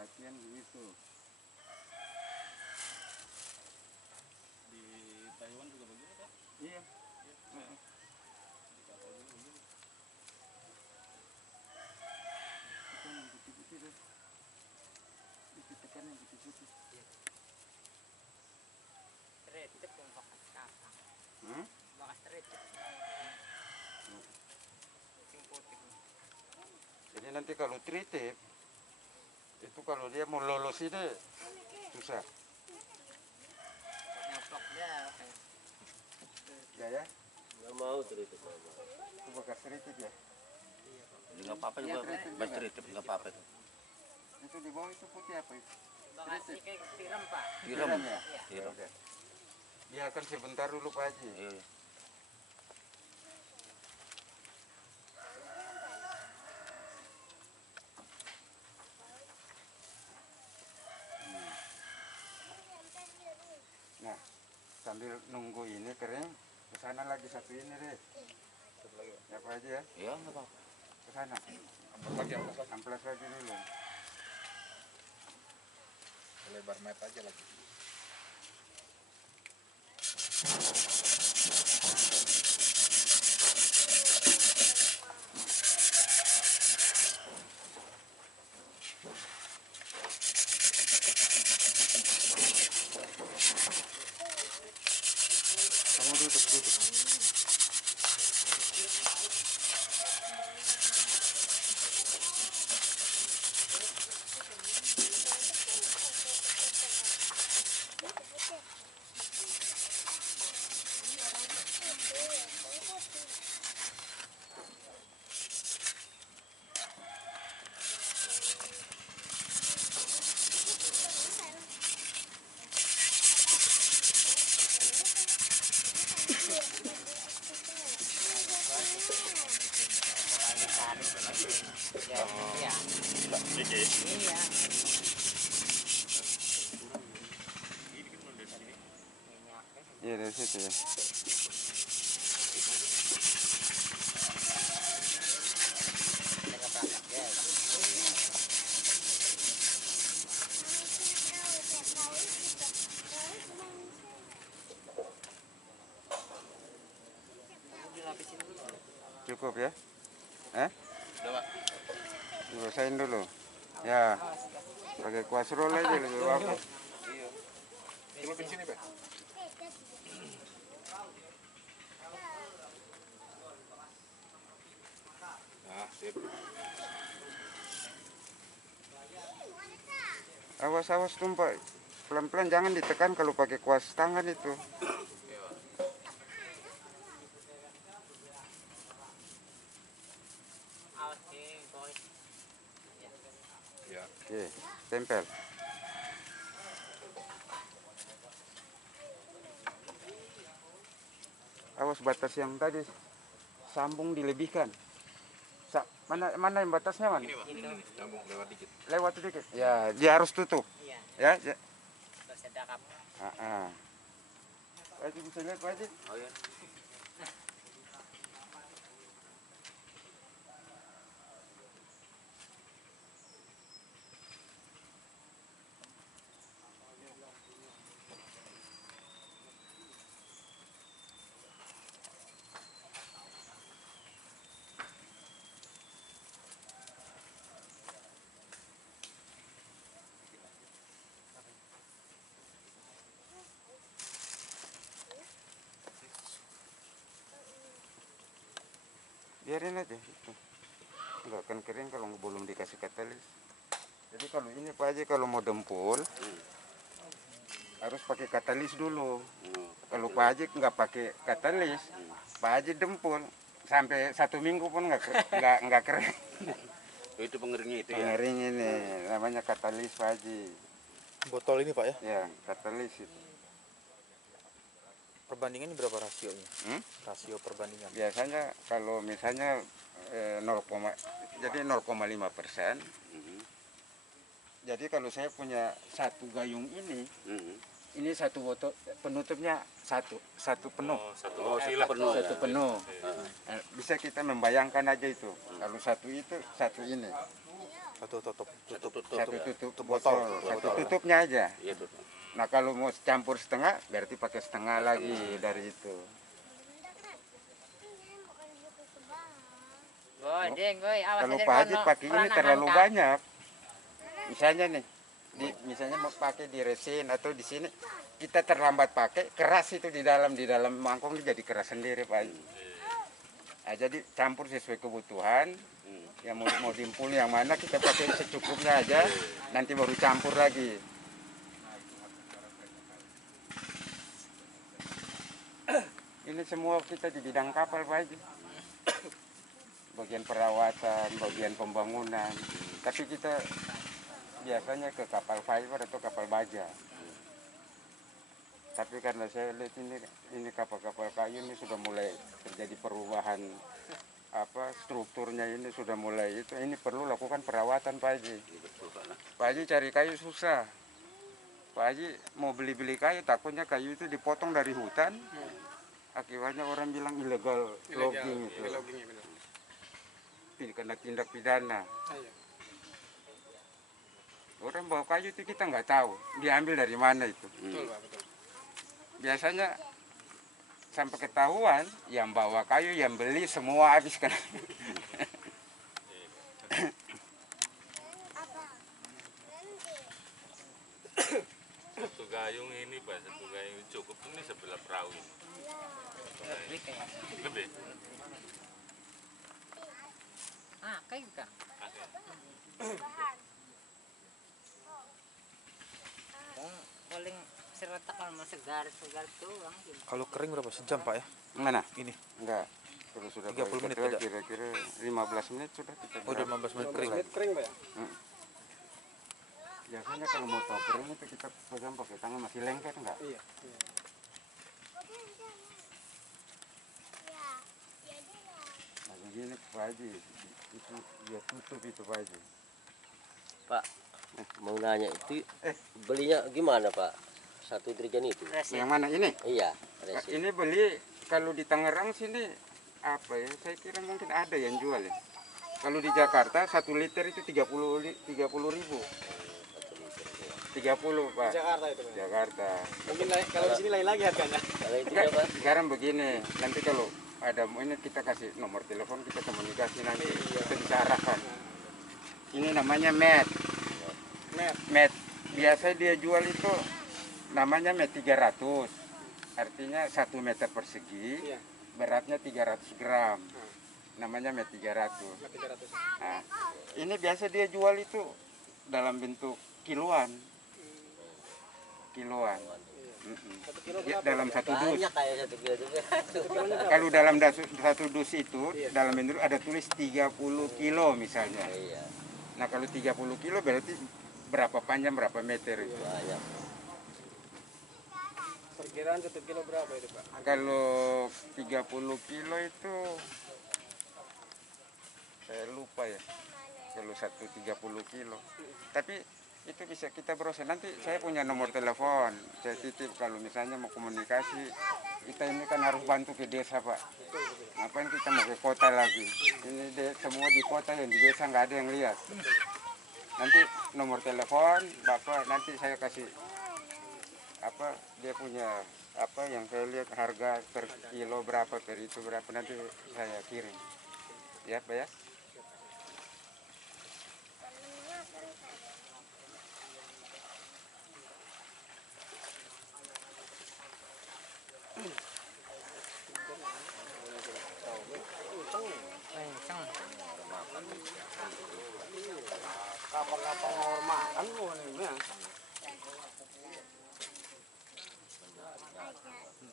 latihan begitu. Di Taiwan juga begitu kan? Iya. Di kapal juga begitu. Itu yang putih-putih tuh. Itu tekan yang putih-putih. Retip yang bakas kapang. Hmm? Bakas retip. Sing putih. Jadi nanti kalau tritip itu kalau dia mau lolos ini susah. Nyoplok dia. Ya. Nggak mau tritip mama. Itu bekas tritip ya. Nggak apa-apa juga, Mas tritip nggak apa-apa itu. Itu di bawah itu putih apa itu? Bakas kayak tiram Pak. Tiram ya. Tiram. Udah. Biarkan sebentar dulu Pak Haji. Iya. Nah, sambil nunggu ini kering, ke sana lagi satu ini deh. Ya Pak Haji ya, Iya nggak apa-apa. ke sana. Amplas lagi dulu. Lebar map aja lagi. Kamu duduk. Ya, iya. Iya. Iya dari situ ya. Jaga perangkap dia. Dilapisin dulu. Cukup ya? Udah Pak. Dibasahin dulu. Ya, pakai kuas roll aja lebih bagus. Celupin sini, Pak. Nah, sip. Awas tumpah. Pelan-pelan jangan ditekan kalau pakai kuas tangan itu. Awas sih, boy. Ya. Oke, tempel. Awas batas yang tadi sambung dilebihkan. Mana yang batasnya mana? Itu. Sambung lewat dikit. Lewat sedikit. Ya, dia harus tutup. Iya. Ya. Terus ada kap. Pak Haji bisa lihat Pak Haji? Oh iya. Biarin aja itu. Nggak akan kering kalau belum dikasih katalis. Jadi kalau ini Pak Haji kalau mau dempul harus pakai katalis dulu. Kalau Pak Haji nggak pakai katalis, Pak Haji dempul sampai 1 minggu pun nggak kering. Itu pengeringnya itu ya. Pengering ini namanya katalis Pak Haji. Botol ini, Pak ya. Ya, katalis itu. Perbandingannya berapa rasionya? Rasio perbandingan. Biasanya kalau misalnya 0,5%. Jadi kalau saya punya 1 gayung ini 1 botol penutupnya satu penuh. Satu penuh. Bisa kita membayangkan aja itu. Kalau 1 itu 1 ini. Satu tutup. Satu tutup. Satu Ya. tutup botol. botol, satu Botol. tutupnya aja. Iya tutup. Nah kalau mau campur setengah, berarti pakai setengah lagi dari itu. Boy, deng, boy, awas Kalau aja Pak Haji kono, pakai ini peranahan terlalu kan. banyak. Misalnya nih, misalnya mau pakai di resin atau di sini, kita terlambat pakai, keras itu di dalam mangkok ini jadi keras sendiri Pak Haji. Nah, jadi campur sesuai kebutuhan. Yang mau diimpul yang mana kita pakai secukupnya aja, nanti baru campur lagi. Ini semua kita di bidang kapal Pak Haji. Bagian perawatan, bagian pembangunan. Tapi kita biasanya ke kapal fiber atau kapal baja. Tapi karena saya lihat ini kapal-kapal kayu ini sudah mulai terjadi perubahan strukturnya ini sudah mulai itu. Ini perlu lakukan perawatan Pak Haji. Pak Haji cari kayu susah. Pak Haji mau beli kayu takutnya kayu itu dipotong dari hutan. Akibatnya orang bilang ilegal logging itu. Kena tindak pidana. Orang bawa kayu itu kita nggak tahu diambil dari mana itu. Betul, Pak, betul. Biasanya sampai ketahuan yang bawa kayu, yang beli semua habis kan. Satu gayung ini Pak, satu gayung cukup ini sebelah perahu ini. Lebih kayak. Lebih. Ah, kayak kan. Paling seretak kalau segar doang. Kalau kering berapa sejam Pak ya? Mana? Ini. Enggak. Kalau sudah 30 menit ketel, tidak? kira-kira 15 menit sudah kita Oh, udah 15 menit kering. Kering Pak ya? Biasanya kalau mau tahu kering itu kita pegang pakai tangan masih lengket enggak? Iya. Nah begini Pak Haji, itu dia tutup itu Pak Haji. Pak, mau nanya itu belinya gimana Pak? Satu dirigen itu? Yang mana ini? Iya, resin. Ini beli kalau di Tangerang sini apa ya? Saya kira mungkin ada yang jual ya. Kalau di Jakarta 1 liter itu 30 ribu. 30 Pak. Jakarta itu Pak. Jakarta. Mungkin kalau di sini lain lagi harganya. Kalau itu Enggak, berapa? sekarang begini, nanti kalau ada ini kita kasih nomor telepon, kita komunikasi nanti kita bisa arahkan. Ini namanya met. Biasa dia jual itu namanya met 300. Artinya 1 meter persegi, Iya. beratnya 300 gram. Namanya met 300. 300. Nah, ini biasa dia jual itu dalam bentuk kiloan. Ya, dalam satu dus. Banyak kayak 1 kilo juga. Kalau dalam satu dus itu dalam bentuk ada tulis 30 kilo misalnya. Iya, Nah kalau 30 kilo berarti berapa panjang berapa meter itu. banyak. Perkiraan 1 kilo berapa itu Pak? Kalau 30 kilo itu saya lupa ya. Kalau 30 kilo. Tapi itu bisa kita browse. Nanti saya punya nomor telepon. Saya titip kalau misalnya mau komunikasi. Kita ini kan harus bantu ke desa Pak. Ngapain kita mau ke kota lagi? Ini semua di kota, yang di desa nggak ada yang lihat. Nanti nomor telepon Bapak, nanti saya kasih dia punya yang saya lihat harga per kilo berapa, per itu berapa, nanti saya kirim. Ya Pak ya. Kapal-kapal ngawur makan kok ini ya.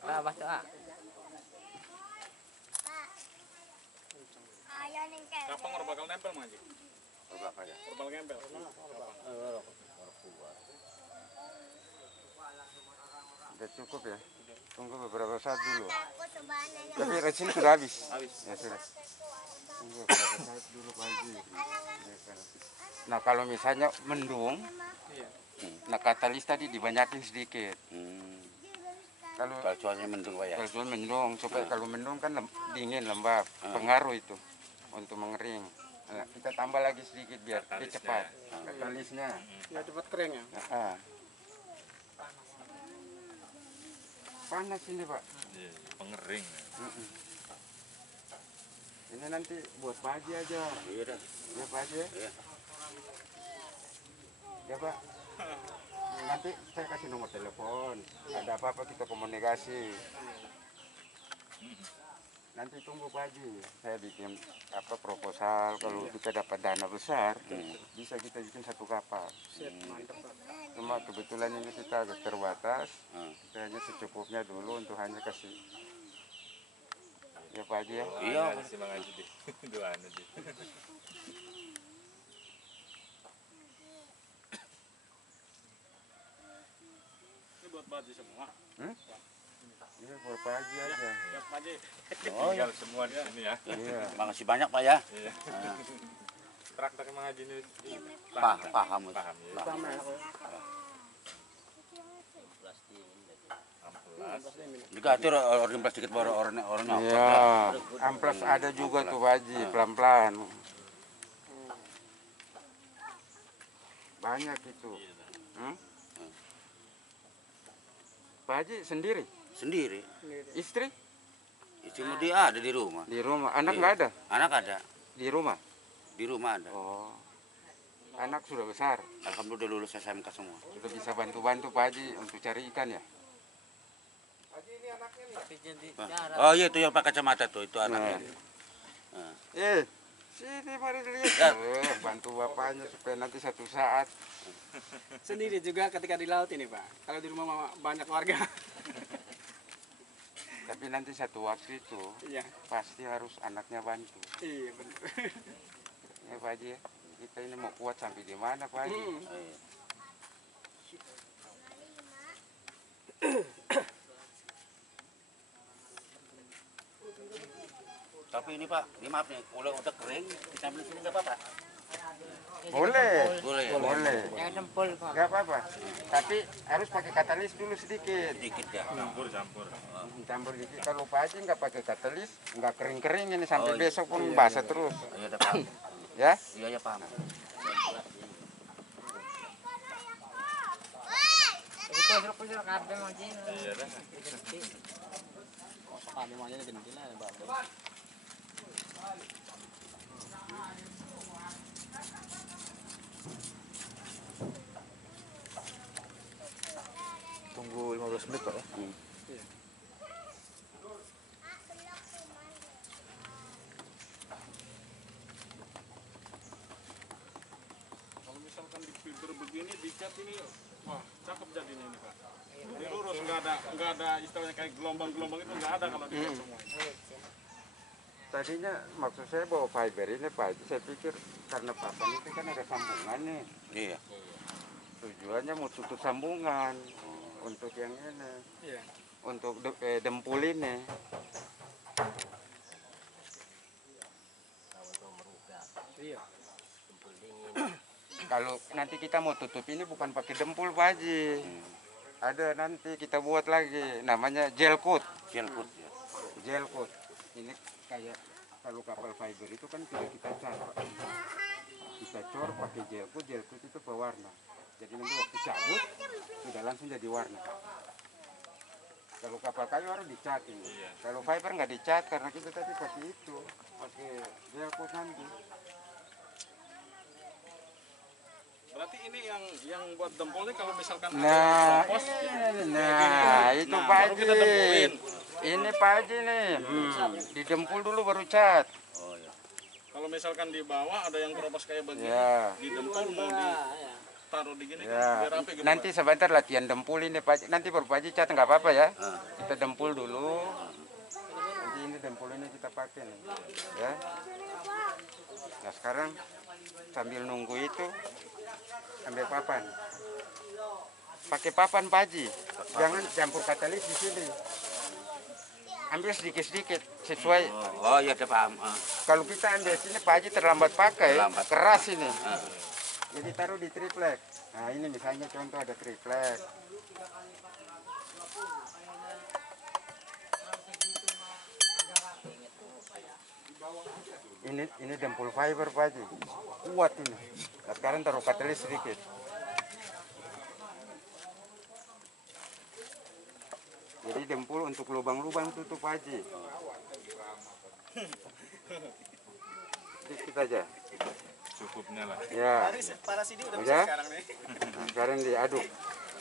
Berapa tuh, ah? Kapan orang bakal nempel Mang Haji? Berapa ya? Bakal nempel. Udah cukup ya. Tunggu beberapa saat dulu. Tapi resin sudah habis. Ya sudah. Tunggu beberapa saat dulu Pak Haji. Nah kalau misalnya mendung, nah katalis tadi dibanyakin sedikit. Kalau Cuacanya mendung Pak ya. kalau mendung, supaya kalau mendung kan dingin lembab, pengaruh itu untuk mengering. Nah, kita tambah lagi sedikit biar dia cepat. Katalisnya. Ya cepat kering ya. Ah. Panas ini Pak. Iya, pengering. Mm-mm. Ini nanti buat Pak Haji aja. Iya dah. Ya Pak Haji. Iya. Ya Pak. Nanti saya kasih nomor telepon. Ada apa-apa kita komunikasi. Nanti tunggu Pak Haji. Saya bikin proposal. Kalau kita dapat dana besar, bisa kita bikin satu kapal. Mantap Pak. Cuma kebetulan ini kita agak terbatas. Kita hanya secukupnya dulu untuk hanya kasih. Ya Pak Haji ya. Iya. Si Mang Haji deh. Doaan aja. Ini buat baju semua. Iya buat Pak Haji aja. Ya, Pak Haji. Oh ya. Tinggal semua di sini ya. Iya. Makasih banyak Pak ya. Iya. Traktor Mang Haji ini Paham. paham ya. Sama ya. Juga itu orang sedikit baru orangnya. Iya. Amplas ada juga tuh Pak Haji, pelan-pelan. Banyak itu. Pak Haji sendiri? Sendiri. Istri? Istri dia ada di rumah. Di rumah. Anak Iya. nggak ada? Anak ada. Di rumah? Di rumah ada. Oh. Anak sudah besar. Alhamdulillah lulus SMK semua. Sudah bisa bantu-bantu Pak Haji untuk cari ikan ya? Oh iya itu yang pakai kacamata tuh itu anaknya. Sini mari lihat. Ya. Bantu bapaknya supaya nanti satu saat. Sendiri juga ketika di laut ini Pak. Kalau di rumah banyak warga. Tapi nanti satu waktu itu Iya. pasti harus anaknya bantu. Iya benar. Ya Pak Haji ya. Kita ini mau kuat sampai di mana Pak Haji? Tapi ini Pak, ini maaf nih, kalau udah kering kita ambil sini nggak apa-apa. Boleh. Boleh. Boleh. Jangan dempul Pak. Nggak apa-apa. Tapi harus pakai katalis dulu sedikit. Sedikit ya. Campur. Campur dikit. Kalau Pak Haji nggak pakai katalis, nggak kering-kering ini sampai Oh, iya. besok pun basah terus. Iya udah paham. Ya? Iya ya paham. Pusir kabeh mau Ji. Iya dah. Kabeh mau jadi gede lah Pak. Tunggu 15 menit Pak ya. Kalau misalkan di filter begini dicat ini, wah cakep jadinya ini Pak. Ini lurus nggak ada istilahnya kayak gelombang-gelombang itu nggak ada kalau dicat semua. Tadinya maksud saya bawa fiber ini Pak Haji, saya pikir karena papan itu kan ada sambungan nih. Iya. Tujuannya mau tutup sambungan untuk yang ini. Iya. Untuk dempul ini. Iya. Kalau nanti kita mau tutup ini bukan pakai dempul Pak Haji. Ada nanti kita buat lagi namanya gel coat. Gel coat ya. Gel coat. Ini kayak kalau kapal fiber itu kan tidak kita cat Pak. Kita cor pakai gel coat itu pewarna. Jadi nanti waktu cabut sudah langsung jadi warna. Kalau kapal kayu harus dicat ini. Kalau fiber nggak dicat karena kita tadi pakai itu, pakai gel coat nanti. Berarti ini yang buat dempul ini kalau misalkan Nah, kompos, itu Pak baru Haji. kita dempulin. Ini Pak Haji nih, didempul dulu baru cat. Oh ya. Kalau misalkan di bawah ada yang keropos kayak begini, Ya. didempul mau ditaruh di gini Ya. biar rapi gitu. Nanti sebentar latihan dempul ini Pak Haji. Nanti baru Pak Haji cat nggak apa-apa ya. Kita dempul dulu. Nanti ini dempul ini kita pakai nih, ya. Nah sekarang sambil nunggu itu ambil papan. Pakai papan Pak Haji. Jangan campur katalis di sini. Ambil sedikit-sedikit sesuai. Oh iya udah paham. Kalau kita ambil sini Pak Haji terlambat pakai, Terlambat. keras ini. Jadi taruh di triplek. Nah ini misalnya contoh ada triplek. Ini dempul fiber Pak Haji. Kuat ini. Nah, sekarang taruh katalis sedikit. Jadi dempul untuk lubang-lubang tutup Pak Haji. Sedikit aja. Cukupnya lah. Ya. Para sini udah Udah? sekarang nih. Nah, sekarang diaduk.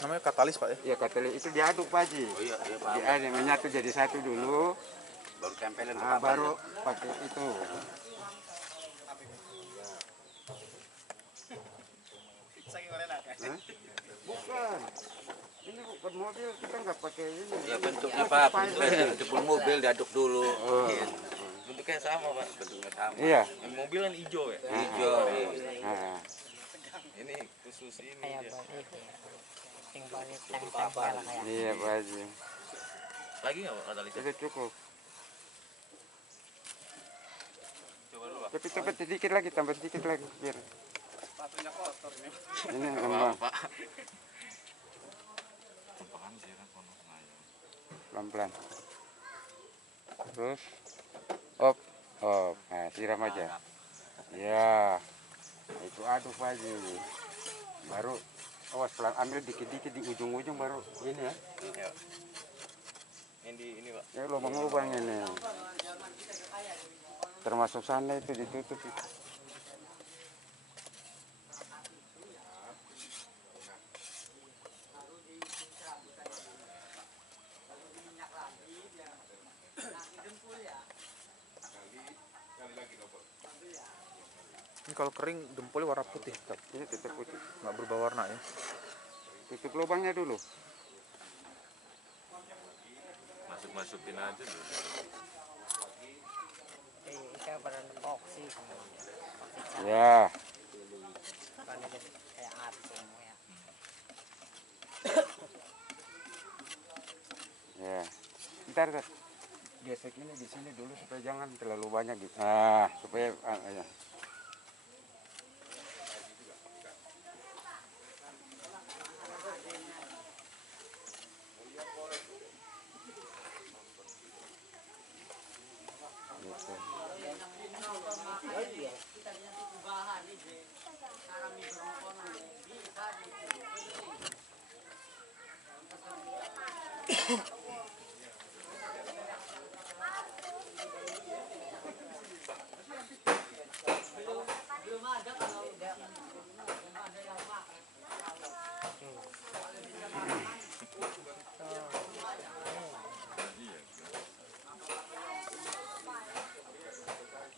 Namanya katalis Pak ya? Iya katalis itu diaduk Pak Haji. Oh iya, iya Pak. Diaduk menyatu jadi satu dulu. Baru tempelin ke Nah, papan. baru pakai itu. Saking enak ya. Hah? Bukan. Ini bukan mobil, kita nggak pakai ini. Ya bentuknya Pak, bentuknya jempol mobil diaduk dulu. Oh. Bentuknya sama Pak. Bentuknya sama. Iya. Yang mobil kan hijau ya? Hijau. Nah, Ini khusus ini kayak dia. balik yang balik tempel kayak iya Pak Haji. Lagi nggak Pak katalisnya? Sudah cukup. Coba dulu Pak. Tapi cepat sedikit lagi, tambah sedikit lagi biar. Sepatunya kotor nih. Ini Nggak lembang. apa-apa Pak. Apaan sih kan kono Senayan. Pelan-pelan. Terus, op, op. Nah, siram aja. Ya, itu aduk Pak Haji. Baru, awas pelan, ambil dikit-dikit di ujung-ujung baru ini ya. Ya. Yang di ini Pak. Ya lubang-lubang ini. Termasuk sana itu ditutup. Ini kalau kering dempulnya warna putih. Ini tetap putih. Nggak berubah warna ya? Tutup lubangnya dulu. Masukin aja dulu. kayak pada epoksi Ya. kan jadi kayak atom ya. Ya. Bentar. Gesek ini di sini dulu supaya jangan terlalu banyak gitu. Nah, supaya ya.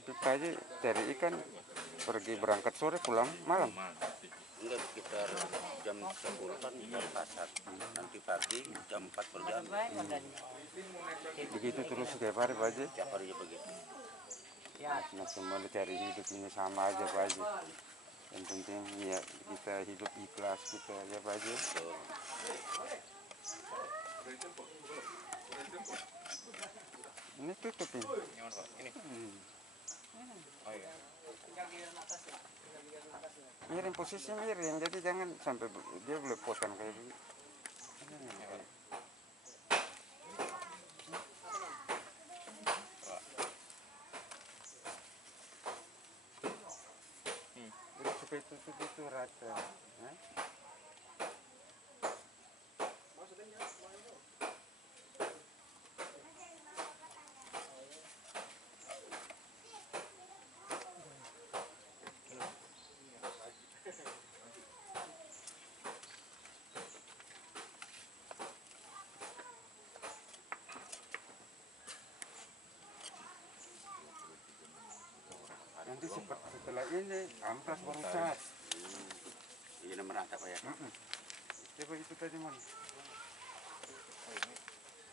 Kita aja cari ikan, pergi berangkat sore pulang malam. Enggak, sekitar jam 10 kan baru pasar. Nanti pagi jam 4 berjam. Begitu terus setiap hari Pak Haji. Tiap hari begitu. Nah, semua cari hidup ini sama aja Pak Haji. Yang penting ya kita hidup ikhlas kita ya Pak Haji. Ini tutup ini. Ini. Oh iya. Miring posisi miring, jadi jangan sampai dia belepotan kayak gini. Jadi supaya tutup itu rata. Hah? Nanti setelah ini amplas baru cat. Ini merata Pak ya. Coba itu tadi mana?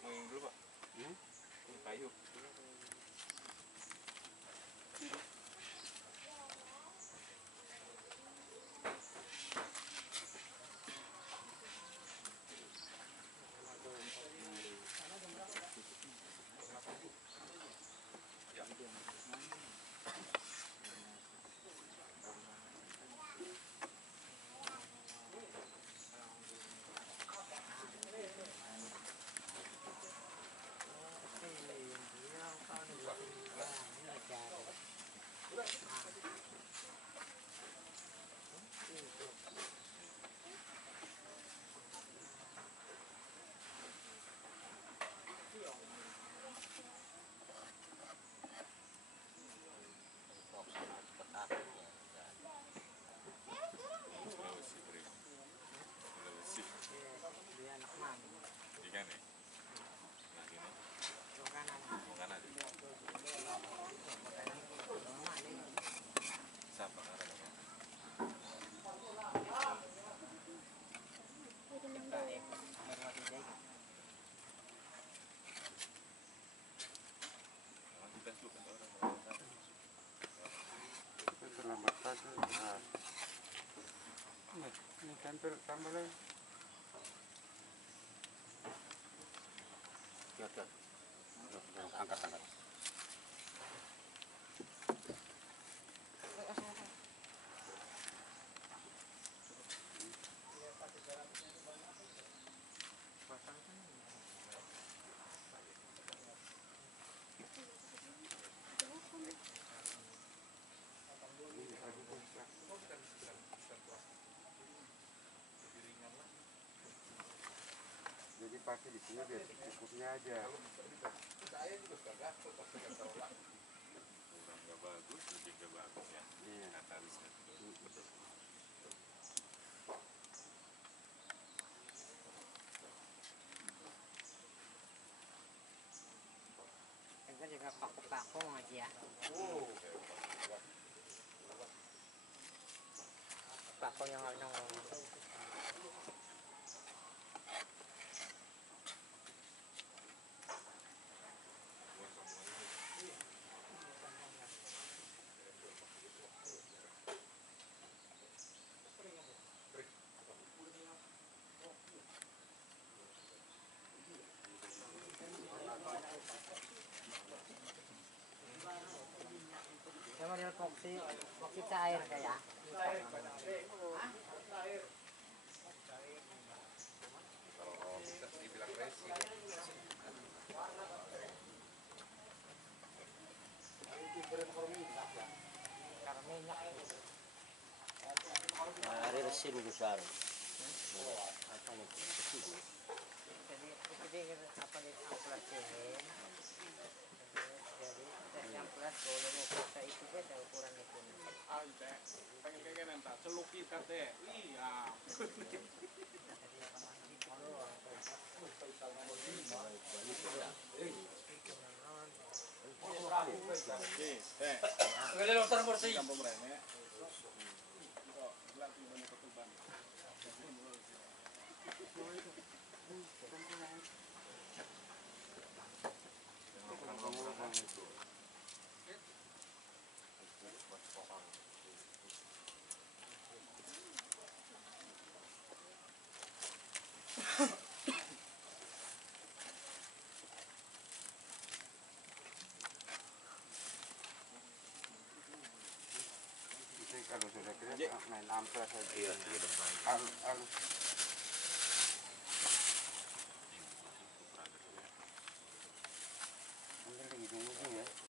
Mau yang dulu Pak. Ini kayu. tambah lagi. Angkat. Jadi pakai di sini biar cukupnya aja. Kurang nggak bagus, lebih nggak bagus ya. Iya. Katalisnya. Kita juga paku-paku aja ya. Paku yang nggak nongol. Saya model foxy cair kayak. Kalau bisa dibilang racing. Karena minyak. Hari resin besar. Apa nih? Jadi apa di amplasnya? Jadi amplas boleh mau kita itu beda ukuran itu. Pengen entar celuk kita teh. Iya. Gede dokter bersih. Kalau sudah kira main amplas aja. Iya,